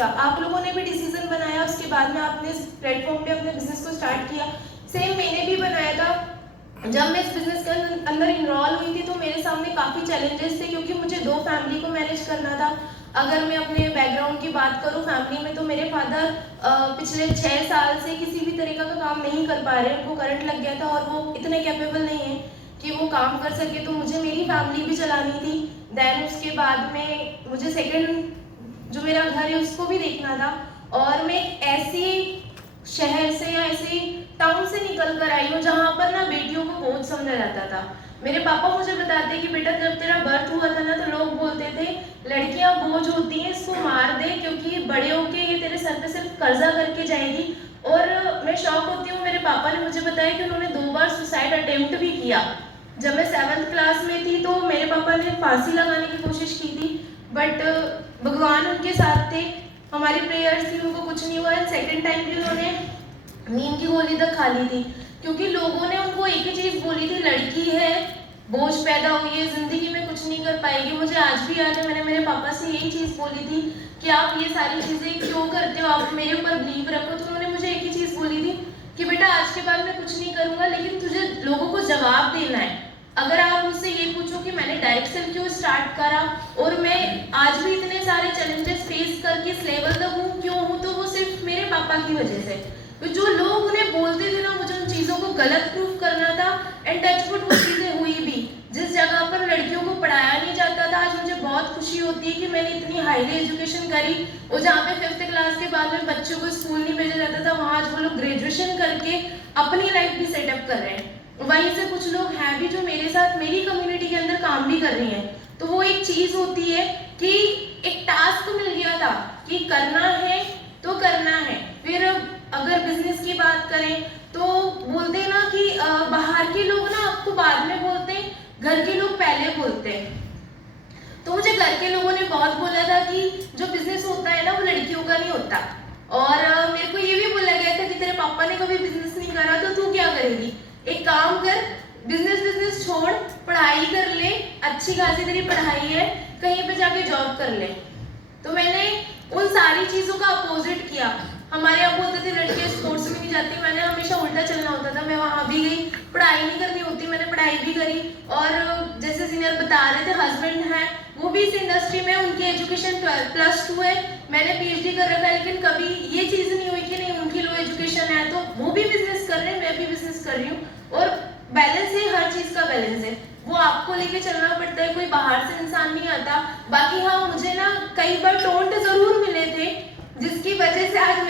का। आप लोगों ने भी डिसीजन बनाया, उसके बाद में आपने इस प्लेटफॉर्म पे अपने बिजनेस को स्टार्ट किया। सेम मैंने भी बनाया था। जब मैं इस बिजनेस के अंदर इन्वॉल्व हुई थी तो मेरे सामने काफ़ी चैलेंजेस थे, क्योंकि मुझे 2 फैमिली को मैनेज करना था। अगर मैं अपने बैकग्राउंड की बात करूं फैमिली में, तो मेरे फादर पिछले 6 साल से किसी भी तरीका का काम नहीं कर पा रहे। उनको करंट लग गया था और वो इतने कैपेबल नहीं है कि वो काम कर सके, तो मुझे मेरी फैमिली भी चलानी थी। देन उसके बाद में मुझे सेकंड जो मेरा घर है उसको भी देखना था। और मैं एक ऐसी शहर से या ऐसे टाउन से निकल कर आई हूँ जहाँ पर ना बेटियों को बोझ समझा जाता था। मेरे पापा मुझे बताते कि बेटा जब तेरा बर्थ हुआ था ना, तो लोग बोलते थे लड़कियां बोझ होती हैं, इसको मार दे, क्योंकि बड़े होके ये तेरे सर पे सिर्फ कर्जा करके जाएगी। और मैं शॉक होती हूँ, मेरे पापा ने मुझे बताया कि उन्होंने 2 बार सुसाइड अटेम्प्ट भी किया। जब मैं 7th क्लास में थी तो मेरे पापा ने फांसी लगाने की कोशिश की थी, बट भगवान उनके साथ थे, हमारी प्रेयर्स थी, उनको कुछ नहीं हुआ। सेकेंड टाइम भी उन्होंने नींद की गोली तक खा ली थी, क्योंकि लोगों ने उनको एक ही चीज बोली थी, लड़की है, बोझ पैदा हुई है, जिंदगी में कुछ नहीं कर पाएगी। मुझे आज भी याद है, मैंने मेरे पापा से यही चीज बोली थी कि आप ये सारी चीजें क्यों करते हो, आप मेरे ऊपर बिलीव रखो। तो उन्होंने मुझे एक ही चीज बोली थी कि बेटा आज के बाद मैं कुछ नहीं करूंगा, लेकिन तुझे लोगों को जवाब देना है। अगर आप मुझसे ये पूछो कि मैंने डायरेक्ट सेल क्यों स्टार्ट करा और मैं आज भी इतने सारे चैलेंजेस फेस करके इस लेवल तक हूँ, क्यों हूँ, तो वो सिर्फ मेरे पापा की वजह से। तो जो लोग उन्हें बोलते थे ना, मुझे उन चीजों को गलत प्रूफ करना था। एंड टचवुड वो चीजें हुई भी। जिस जगह पर लड़कियों को पढ़ाया नहीं जाता था, आज मुझे बहुत खुशी होती है कि मैंने इतनी हाईली एजुकेशन करी। और जहाँ पे 5th क्लास के बाद में बच्चों को स्कूल नहीं भेजा जाता था, वहाँ आज वो लोग ग्रेजुएशन करके अपनी लाइफ भी सेटअप कर रहे हैं। वहीं से कुछ लोग हैं भी जो मेरे साथ मेरी कम्युनिटी के अंदर काम भी कर रही हैं। तो वो एक चीज होती है कि एक टास्क मिल गया था कि करना है तो करना है। फिर अगर बिजनेस की बात करें तो बोलते हैं ना कि बाहर के लोग ना आपको बाद में बोलते हैं, घर के लोग पहले बोलते हैं। तो मुझे घर के लोगों ने बहुत बोला था कि जो बिजनेस होता है ना वो लड़कियों का नहीं होता। और मेरे को ये भी बोला गया था कि तेरे पापा ने कभी बिजनेस नहीं करा तो तू क्या करेगी, एक काम कर, बिजनेस छोड़, पढ़ाई कर ले, अच्छी खासी तेरी पढ़ाई है, कहीं पे जाके जॉब कर ले। तो मैंने उन सारी चीजों का अपोजिट किया। हमारे यहाँ बोलते थे लड़कियां स्पोर्ट्स में नहीं जाती, मैंने हमेशा उल्टा चलना होता था। मैं वहां भी गई, पढ़ाई नहीं करनी होती, मैंने पढ़ाई भी करी। और जैसे सीनियर बता रहे थे, हस्बैंड है वो भी इस इंडस्ट्री में, उनकी एजुकेशन +2 है, मैंने PhD कर रखा है। लेकिन कभी ये चीज नहीं हुई कि नहीं उनकी लो एजुकेशन है तो वो भी बिजनेस कर रहे हैं, मैं भी बिजनेस कर रही हूँ। और बैलेंस है, हर चीज का बैलेंस है, वो आपको लेके चलना पड़ता है, कोई बाहर से इंसान नहीं आता। बाकी हाँ, मुझे ना कई बार टोंट जरूर मिले थे, जिसकी वजह से आज